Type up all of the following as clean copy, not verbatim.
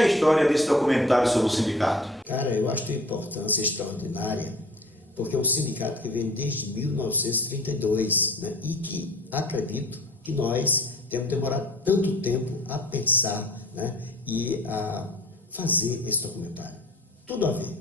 a história desse documentário sobre o sindicato? Cara, eu acho de uma importância extraordinária, porque é um sindicato que vem desde 1932, né? E que acredito que nós temos demorado tanto tempo a pensar, né? E a fazer esse documentário. Tudo a ver.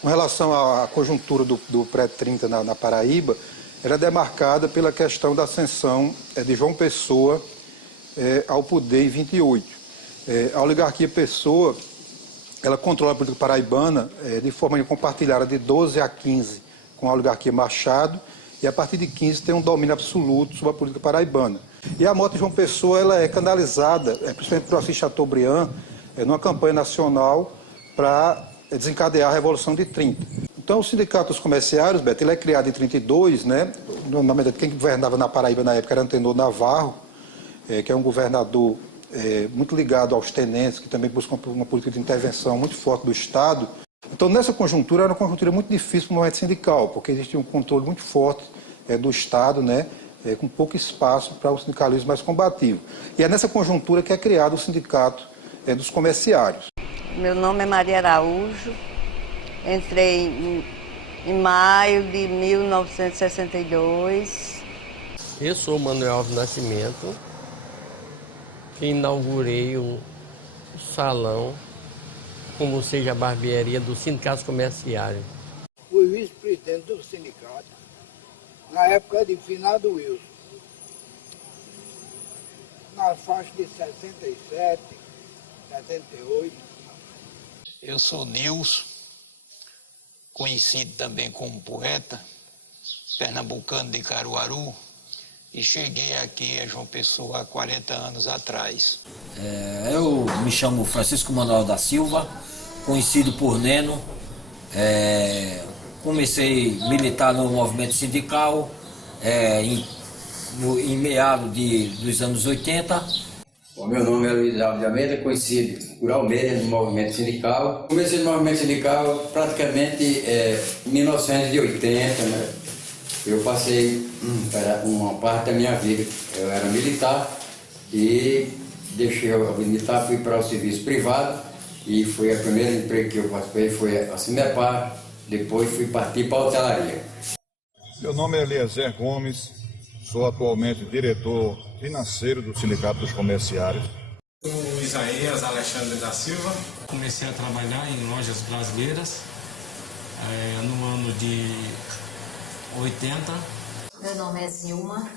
Com relação à conjuntura do pré-30 na Paraíba, era demarcada pela questão da ascensão de João Pessoa ao poder em 28. A oligarquia Pessoa, ela controla a política paraibana de forma compartilhada de 12 a 15 com a oligarquia Machado, e a partir de 15 tem um domínio absoluto sobre a política paraibana. E a morte de João Pessoa ela é canalizada, principalmente por Assis Chateaubriand, numa campanha nacional para desencadear a Revolução de 30. Então, o Sindicato dos Comerciários, Beto, ele é criado em 32, né? Normalmente, quem governava na Paraíba na época era Antenor Navarro, que é um governador muito ligado aos tenentes, que também busca uma política de intervenção muito forte do Estado. Então, nessa conjuntura, era uma conjuntura muito difícil para o movimento sindical, porque existia um controle muito forte do Estado, né? Com pouco espaço para o sindicalismo mais combativo. E é nessa conjuntura que é criado o Sindicato dos Comerciários. Meu nome é Maria Araújo, entrei em maio de 1962. Eu sou Manuel Alves Nascimento, que inaugurei um salão, como seja a barbearia do Sindicato Comerciário. Fui vice-presidente do sindicato, na época de finado Wilson, na faixa de 67, 78. Eu sou Nilson, conhecido também como poeta, pernambucano de Caruaru, e cheguei aqui a João Pessoa há 40 anos atrás. Eu me chamo Francisco Manuel da Silva, conhecido por Neno. Comecei a militar no movimento sindical em meados dos anos 80. O meu nome é Luiz Alves de Almeida, conhecido por Almeida, no movimento sindical. Comecei no movimento sindical praticamente em 1980, né? Eu passei uma parte da minha vida, eu era militar e deixei o militar, fui para o serviço privado e foi o primeiro emprego que eu participei, foi a Cimepar, depois fui partir para a hotelaria. Meu nome é Eliezer Gomes, sou atualmente diretor financeiro do Sindicato dos Comerciários. Sou Isaías Alexandre da Silva. Comecei a trabalhar em lojas brasileiras no ano de 80. Meu nome é Zilma,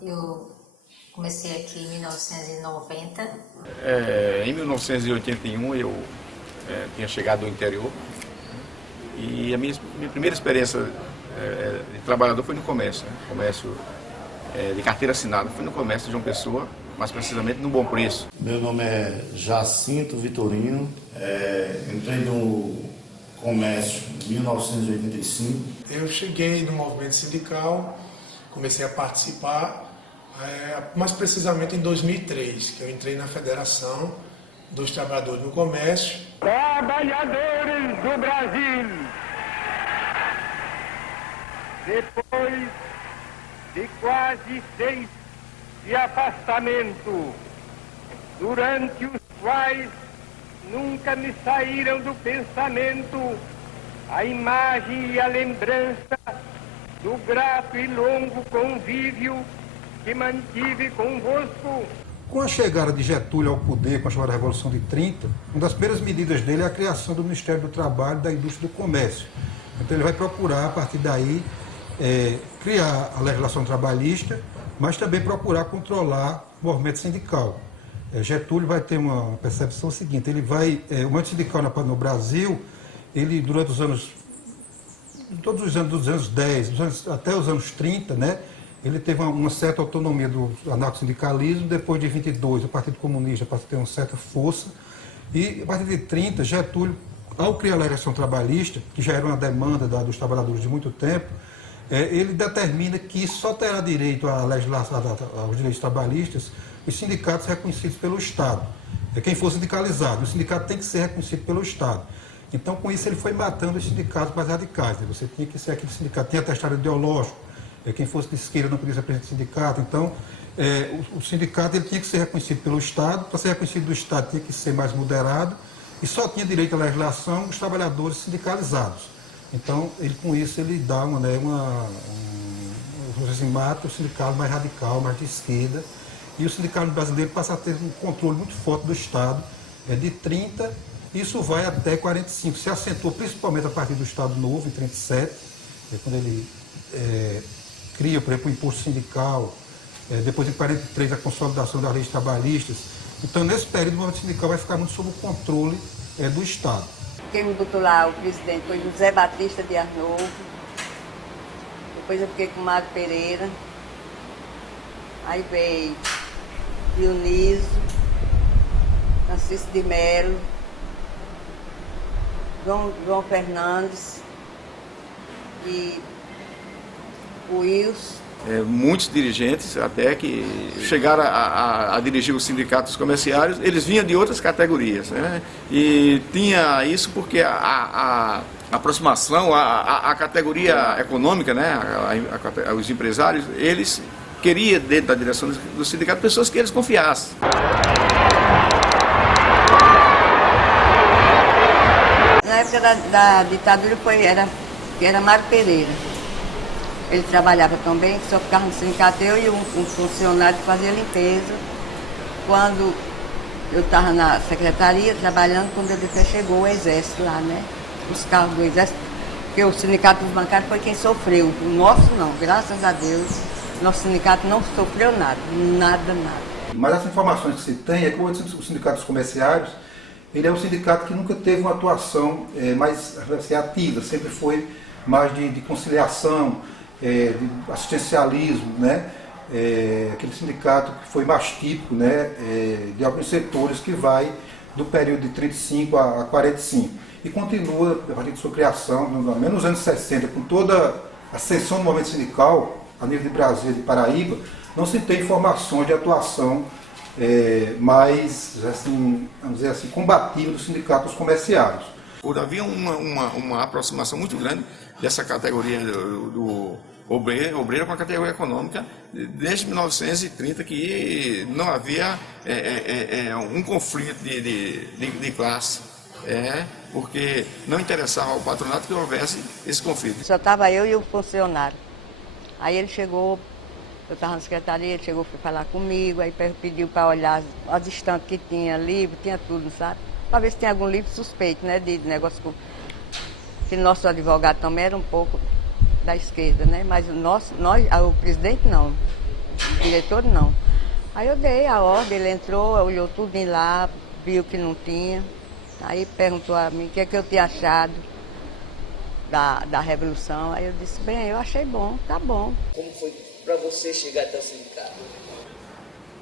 eu comecei aqui em 1990. Em 1981 eu tinha chegado do interior e a minha primeira experiência de trabalhador foi no comércio, né? Comércio de carteira assinada, fui no comércio de João Pessoa, mais precisamente no Bom Preço. Meu nome é Jacinto Vitorino, entrei no comércio em 1985. Eu cheguei no movimento sindical, comecei a participar, mais precisamente em 2003, que eu entrei na Federação dos Trabalhadores no Comércio. Trabalhadores do Brasil, depois de quase 6 de afastamento, durante os quais nunca me saíram do pensamento a imagem e a lembrança do grato e longo convívio que mantive convosco. Com a chegada de Getúlio ao poder, com a chamada Revolução de 30, uma das primeiras medidas dele é a criação do Ministério do Trabalho e da Indústria do Comércio. Então ele vai procurar, a partir daí, criar a legislação trabalhista, mas também procurar controlar o movimento sindical. Getúlio vai ter uma percepção seguinte, o movimento sindical no Brasil, ele durante os anos, todos os anos dos anos 10, até os anos 30, né, ele teve uma certa autonomia do anarcossindicalismo. Depois de 22, o Partido Comunista passa a ter uma certa força, e a partir de 30, Getúlio, ao criar a legislação trabalhista, que já era uma demanda dos trabalhadores de muito tempo, ele determina que só terá direito à legislação, aos direitos trabalhistas os sindicatos reconhecidos pelo Estado. quem for sindicalizado. O sindicato tem que ser reconhecido pelo Estado. Então, com isso, ele foi matando os sindicatos mais radicais. Né? Você tinha que ser aquele sindicato, tinha atestado ideológico, quem fosse de esquerda não podia ser presidente do sindicato. Então, o sindicato ele tinha que ser reconhecido pelo Estado. Para ser reconhecido do Estado, tinha que ser mais moderado. E só tinha direito à legislação os trabalhadores sindicalizados. Então, com isso, ele dá mata o sindicato mais radical, mais de esquerda. E o sindicato brasileiro passa a ter um controle muito forte do Estado, de 30%, isso vai até 45%. Se acentuou principalmente a partir do Estado Novo, em 37, quando ele cria, por exemplo, o imposto sindical, depois em 43 a consolidação das leis trabalhistas. Então, nesse período, o movimento sindical vai ficar muito sob o controle do Estado. Quem me botou lá, o presidente, foi José Batista de Arnovo. Depois eu fiquei com o Mário Pereira. Aí veio Dionísio, Francisco de Melo, João Fernandes e o Wilson. Muitos dirigentes, até que chegaram a dirigir os sindicatos comerciários, eles vinham de outras categorias, né? E tinha isso porque a aproximação, a categoria econômica, né? Os empresários, eles queriam, dentro da direção do sindicato, pessoas que eles confiassem. Na época da ditadura era Mário Pereira. Ele trabalhava também, só ficava no sindicato, eu e um funcionário que fazia limpeza. Quando eu estava na secretaria trabalhando, quando ele chegou o exército lá, né? Os carros do exército, porque o sindicato dos bancários foi quem sofreu. O nosso não, graças a Deus, nosso sindicato não sofreu nada. Mas as informações que se tem é que o sindicato dos comerciários, ele é um sindicato que nunca teve uma atuação mais ativa, sempre foi mais de conciliação, de assistencialismo, né? Aquele sindicato que foi mais típico, né? De alguns setores que vai do período de 35 a 45 e continua a partir de sua criação, menos nos anos 60, com toda a ascensão do movimento sindical a nível de Brasília e de Paraíba, não se tem informações de atuação mais, assim, vamos dizer assim, combativa dos sindicatos comerciários. Havia uma aproximação muito grande dessa categoria do obreiro com a categoria econômica desde 1930, que não havia um conflito de classe, porque não interessava ao patronato que houvesse esse conflito. Só estava eu e o funcionário. Aí ele chegou, eu estava na secretaria, ele chegou, foi falar comigo, aí pediu para olhar as estantes que tinha, livro, tinha tudo, sabe? Para ver se tem algum livro suspeito, né, de negócio que nosso advogado também era um pouco da esquerda, né? Mas o presidente não, o diretor não. Aí eu dei a ordem, ele entrou, olhou tudo em lá, viu que não tinha. Aí perguntou a mim o que é que eu tinha achado da Revolução. Aí eu disse, bem, eu achei bom, tá bom. Como foi para você chegar até o sindicato?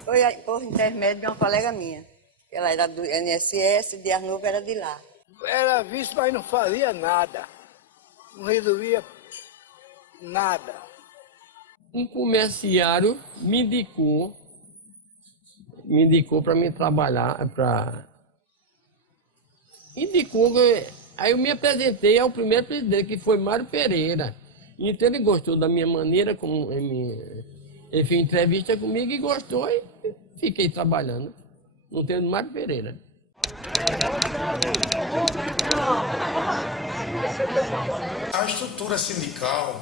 Foi por intermédio de uma colega minha. Ela era do INSS, de Arnovo era de lá. Era visto, mas não fazia nada. Não resolvia nada. Um comerciário me indicou para mim trabalhar, aí eu me apresentei ao primeiro presidente, que foi Mário Pereira. Então ele gostou da minha maneira, como ele fez entrevista comigo e gostou, e fiquei trabalhando no tempo do Mário Pereira. A estrutura sindical,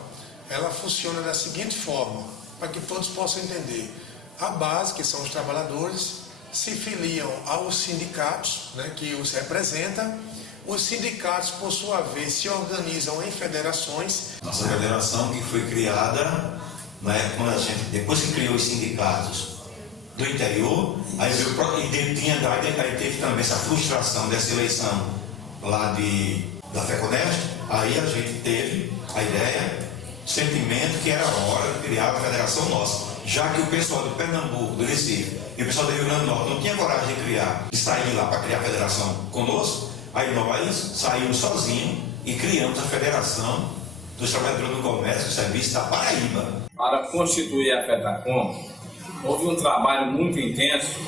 ela funciona da seguinte forma, para que todos possam entender. A base, que são os trabalhadores, se filiam aos sindicatos, né, que os representam. Os sindicatos, por sua vez, se organizam em federações. Nossa federação, que foi criada, né, quando depois que criou os sindicatos do interior, aí teve também essa frustração dessa eleição lá da FECONEST, aí a gente teve a ideia, sentimento que era hora de criar a federação nossa, já que o pessoal de Pernambuco, do Recife e o pessoal do Rio Grande do Norte não tinha coragem de sair lá para criar a federação conosco, aí nós saímos sozinhos e criamos a Federação dos Trabalhadores do Comércio e Serviços da Paraíba. Para constituir a FEDACOM, houve um trabalho muito intenso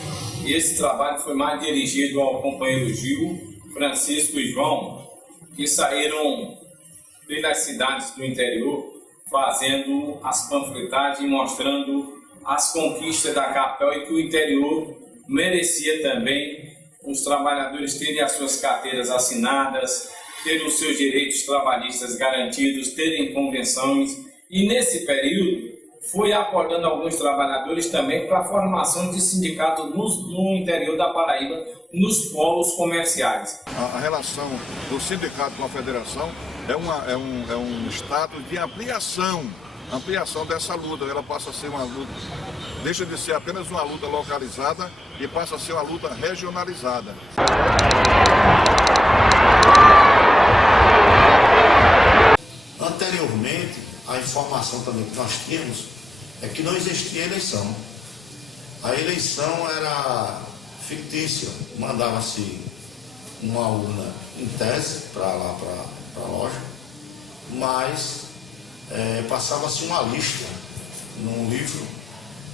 E esse trabalho foi mais dirigido ao companheiro Gil, Francisco e João, que saíram pelas cidades do interior fazendo as panfletagens, mostrando as conquistas da capital e que o interior merecia também os trabalhadores terem as suas carteiras assinadas, terem os seus direitos trabalhistas garantidos, terem convenções. E nesse período foi acordando alguns trabalhadores também para a formação de sindicatos no interior da Paraíba, nos polos comerciais. A relação do sindicato com a federação é um status de ampliação dessa luta. Ela passa a ser uma luta, deixa de ser apenas uma luta localizada e passa a ser uma luta regionalizada. Anteriormente, a informação também que nós tínhamos é que não existia eleição. A eleição era fictícia, mandava-se uma urna em tese para lá para a loja, mas passava-se uma lista num livro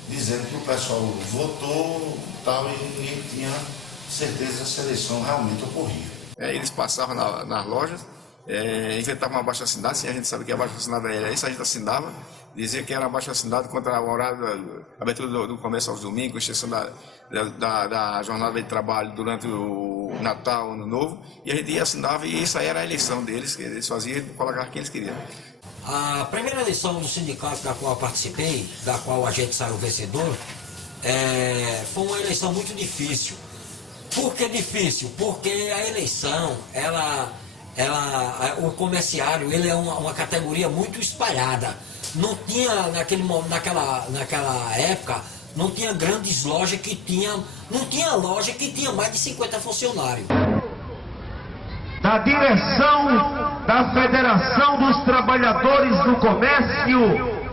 dizendo que o pessoal votou tal, e ninguém tinha certeza se a eleição realmente ocorria. Eles passavam nas lojas, inventavam uma abaixo-assinado, se a gente sabe que a abaixo-assinado era isso, a gente assinava, dizia que era abaixo-assinado contra o horário da abertura do comércio aos domingos, exceção da jornada de trabalho durante o Natal, Ano Novo, e a gente assinava, e isso aí era a eleição deles, que eles faziam e colocavam quem eles queriam. A primeira eleição do sindicato da qual eu participei, da qual a gente saiu vencedor, foi uma eleição muito difícil. Por que difícil? Porque a eleição, o comerciário, ele é uma categoria muito espalhada. Não tinha, naquela época, não tinha grandes lojas que tinham, não tinha loja que tinha mais de 50 funcionários. Da direção da Federação dos Trabalhadores do Comércio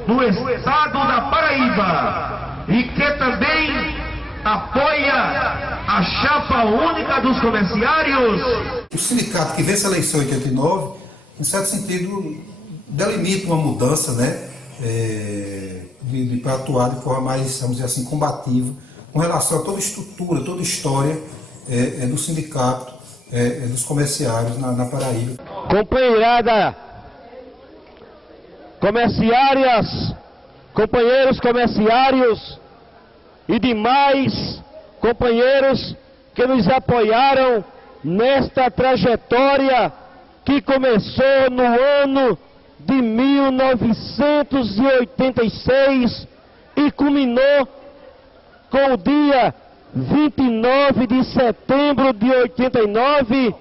do Estado da Paraíba e que também apoia a chapa única dos comerciários. O sindicato que vence a eleição em 89, em certo sentido, delimita uma mudança, né, para atuar de forma mais, vamos dizer assim, combativa, com relação a toda a estrutura, toda a história do sindicato, dos comerciários na Paraíba. Companheirada, comerciárias, companheiros comerciários e demais companheiros que nos apoiaram nesta trajetória que começou no ano de 1986 e culminou com o dia 29 de setembro de 89,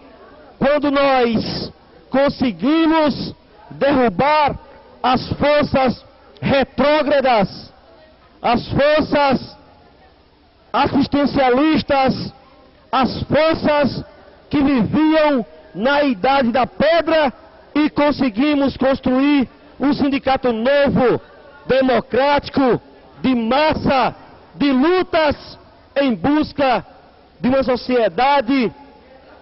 quando nós conseguimos derrubar as forças retrógradas, as forças assistencialistas, as forças que viviam na Idade da Pedra, e conseguimos construir um sindicato novo, democrático, de massa, de lutas em busca de uma sociedade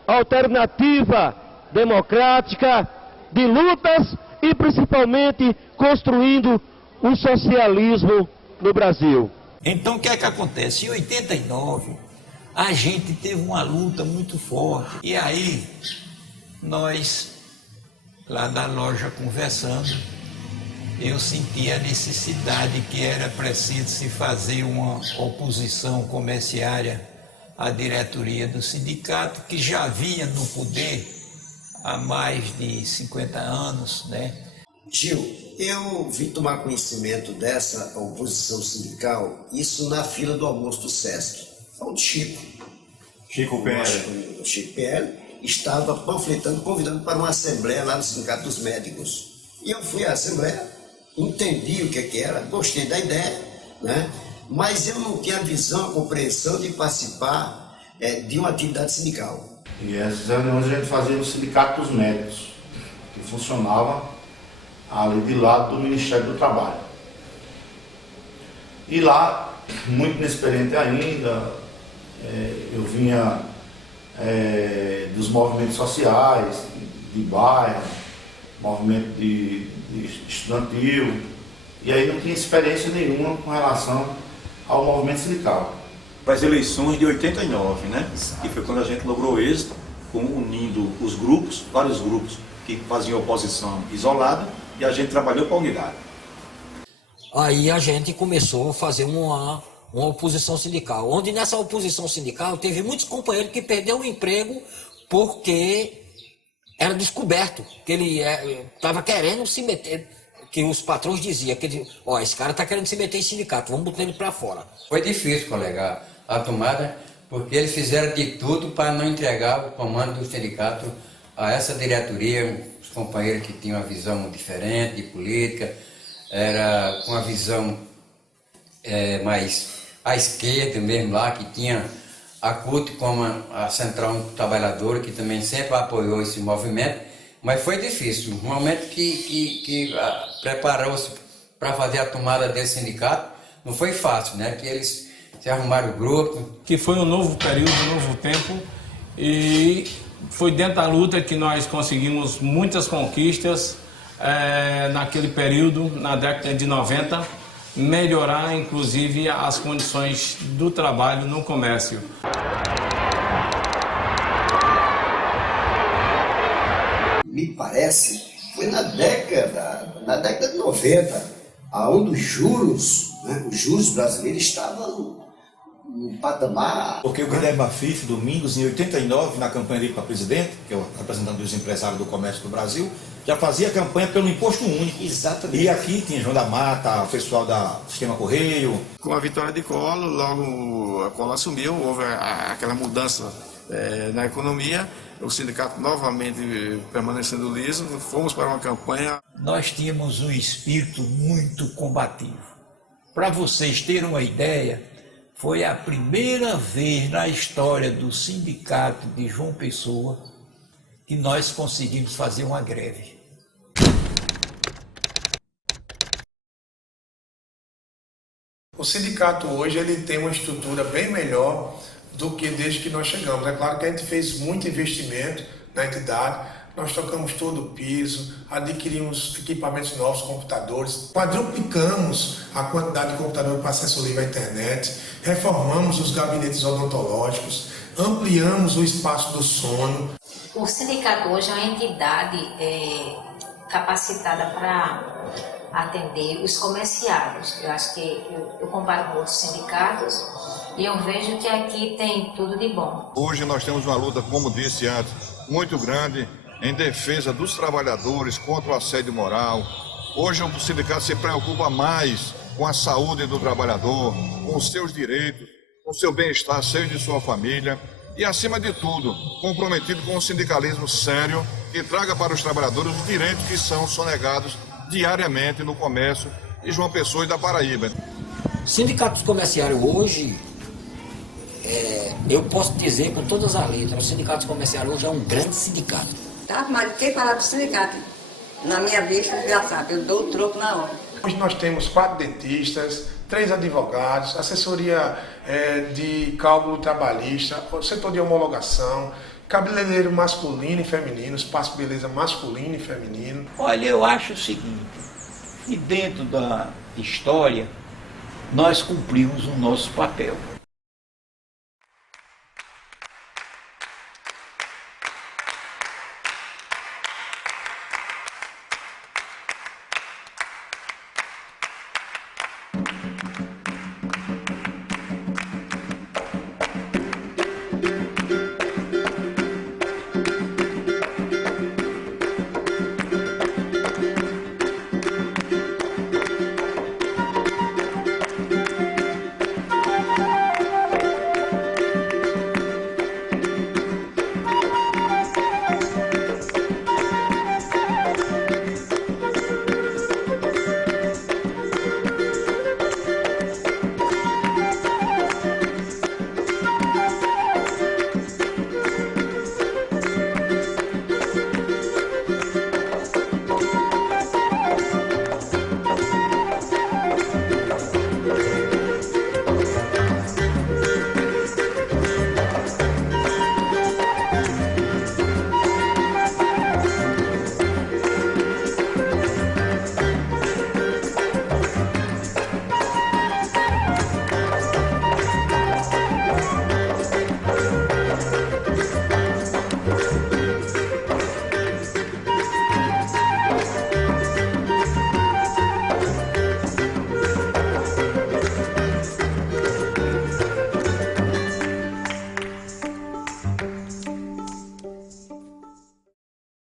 alternativa, democrática, de lutas e principalmente construindo o socialismo no Brasil. Então o que é que acontece? Em 89, a gente teve uma luta muito forte. E aí, nós, lá na loja conversando, eu senti a necessidade que era preciso se fazer uma oposição comerciária à diretoria do sindicato, que já vinha no poder há mais de 50 anos, né? Gil, eu vim tomar conhecimento dessa oposição sindical, isso na fila do almoço do Sesc, onde Chico PL estava panfletando, convidando para uma assembleia lá no Sindicato dos Médicos. E eu fui à assembleia, entendi o que era, gostei da ideia, né? Mas eu não tinha a visão, a compreensão de participar de uma atividade sindical. E essas reuniões a gente fazia no Sindicato dos Médicos, que funcionava ali de lado do Ministério do Trabalho. E lá, muito inexperiente ainda, eu vinha dos movimentos sociais, de bairro, movimento de estudantil, e aí não tinha experiência nenhuma com relação ao movimento sindical. para as eleições de 89, né? Que foi quando a gente logrou êxito, unindo os grupos, vários grupos que faziam oposição isolada, e a gente trabalhou para a unidade. Aí a gente começou a fazer uma oposição sindical, onde nessa oposição sindical teve muitos companheiros que perderam o emprego porque era descoberto que ele estava querendo se meter, que os patrões diziam, que esse cara está querendo se meter em sindicato, vamos botar ele para fora. Foi difícil, colega, a tomada, porque eles fizeram de tudo para não entregar o comando do sindicato a essa diretoria, os companheiros que tinham uma visão diferente de política, era com a visão mais à esquerda mesmo lá, que tinha a CUT como a Central Trabalhadora, que também sempre apoiou esse movimento, mas foi difícil. Um momento que preparou-se para fazer a tomada desse sindicato, não foi fácil, né? Que eles se arrumaram o grupo. Que foi um novo período, um novo tempo, e foi dentro da luta que nós conseguimos muitas conquistas naquele período, na década de 90, melhorar inclusive as condições do trabalho no comércio. Me parece, foi na década de 90, onde os juros brasileiros estavam no patamar. Porque o Guilherme Mafif, Domingos, em 89, na campanha dele para presidente, que é o representante dos empresários do comércio do Brasil, já fazia campanha pelo imposto único. Exatamente. E aqui tinha João da Mata, o pessoal da Sistema Correio. Com a vitória de Collor, logo a Collor assumiu, houve aquela mudança na economia, o sindicato novamente permanecendo liso, fomos para uma campanha. Nós tínhamos um espírito muito combativo. Para vocês terem uma ideia, foi a primeira vez na história do sindicato de João Pessoa que nós conseguimos fazer uma greve. O sindicato hoje ele tem uma estrutura bem melhor do que desde que nós chegamos. É claro que a gente fez muito investimento na entidade, nós trocamos todo o piso, adquirimos equipamentos novos, computadores, quadruplicamos a quantidade de computadores para acesso livre à internet, reformamos os gabinetes odontológicos, ampliamos o espaço do sono. O sindicato hoje é uma entidade capacitada para atender os comerciários. Eu acho que eu comparo com outros sindicatos e eu vejo que aqui tem tudo de bom. Hoje nós temos uma luta, como disse antes, muito grande em defesa dos trabalhadores contra o assédio moral. Hoje o sindicato se preocupa mais com a saúde do trabalhador, com os seus direitos, com o seu bem-estar, seu e de sua família. E, acima de tudo, comprometido com um sindicalismo sério que traga para os trabalhadores os direitos que são sonegados diariamente no comércio de João Pessoa e da Paraíba. Sindicatos comerciários hoje, eu posso dizer com todas as letras, o sindicato comerciário hoje é um grande sindicato. Tá, mas quem falar do sindicato, na minha vista, já sabe, eu dou o troco na hora. Hoje nós temos 4 dentistas, 3 advogados, assessoria de cálculo trabalhista, setor de homologação, cabeleireiro masculino e feminino, espaço beleza masculino e feminino. Olha, eu acho o seguinte, que dentro da história nós cumprimos o nosso papel.